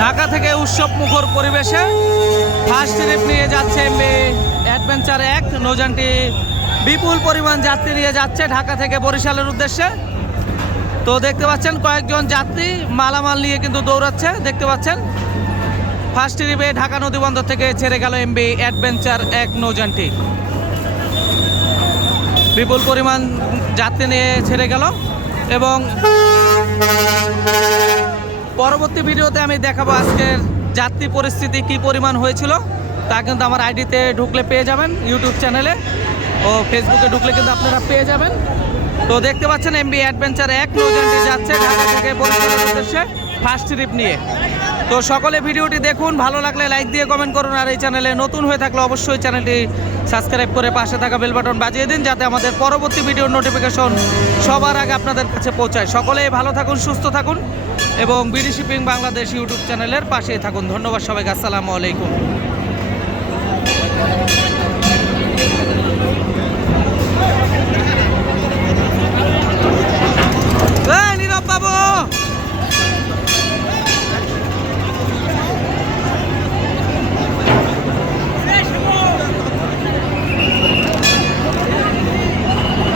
ঢাকা থেকে উৎসব মুখর পরিবেশে ফার্স্ট ট্রিপ নিয়ে যাচ্ছে এমবি অ্যাডভেঞ্চার এক। নৌযানটি বিপুল পরিমাণ যাত্রী নিয়ে যাচ্ছে ঢাকা থেকে বরিশালের উদ্দেশ্যে। তো দেখতে পাচ্ছেন কয়েকজন যাত্রী মালামাল নিয়ে কিন্তু দৌড়াচ্ছে, দেখতে পাচ্ছেন। ফার্স্ট ট্রিপে ঢাকা নদীবন্দর থেকে ছেড়ে গেল এমবি অ্যাডভেঞ্চার এক নৌযানটি। বিপুল পরিমাণ যাত্রী নিয়ে ছেড়ে গেল এবং পরবর্তী ভিডিওতে আমি দেখাবো আজকের যাত্রী পরিস্থিতি কি পরিমাণ হয়েছিল, তা কিন্তু আমার আইডিতে ঢুকলে পেয়ে যাবেন ইউটিউব চ্যানেলে ও ফেসবুকে ঢুকলে কিন্তু আপনারা পেয়ে যাবেন। তো দেখতে পাচ্ছেন এমবি অ্যাডভেঞ্চার এক, নৌযানটি যাচ্ছে ঢাকা থেকে বরিশালের উদ্দেশ্যে। ফার্স্ট ট্রিপ নিয়ে। তো সকলে ভিডিওটি দেখুন, ভালো লাগলে লাইক দিয়ে কমেন্ট করুন, আর এই চ্যানেলে নতুন হয়ে থাকলে অবশ্যই চ্যানেলটি সাবস্ক্রাইব করে পাশে থাকা বেল বাটন বাজিয়ে দিন, যাতে আমাদের পরবর্তী ভিডিওর নোটিফিকেশন সবার আগে আপনাদের কাছে পৌঁছায়। সকলে ভালো থাকুন, সুস্থ থাকুন, এবং বিডি শিপিং বাংলাদেশ ইউটিউব চ্যানেলের পাশেই থাকুন। ধন্যবাদ সবাইকে, আসসালামু আলাইকুম।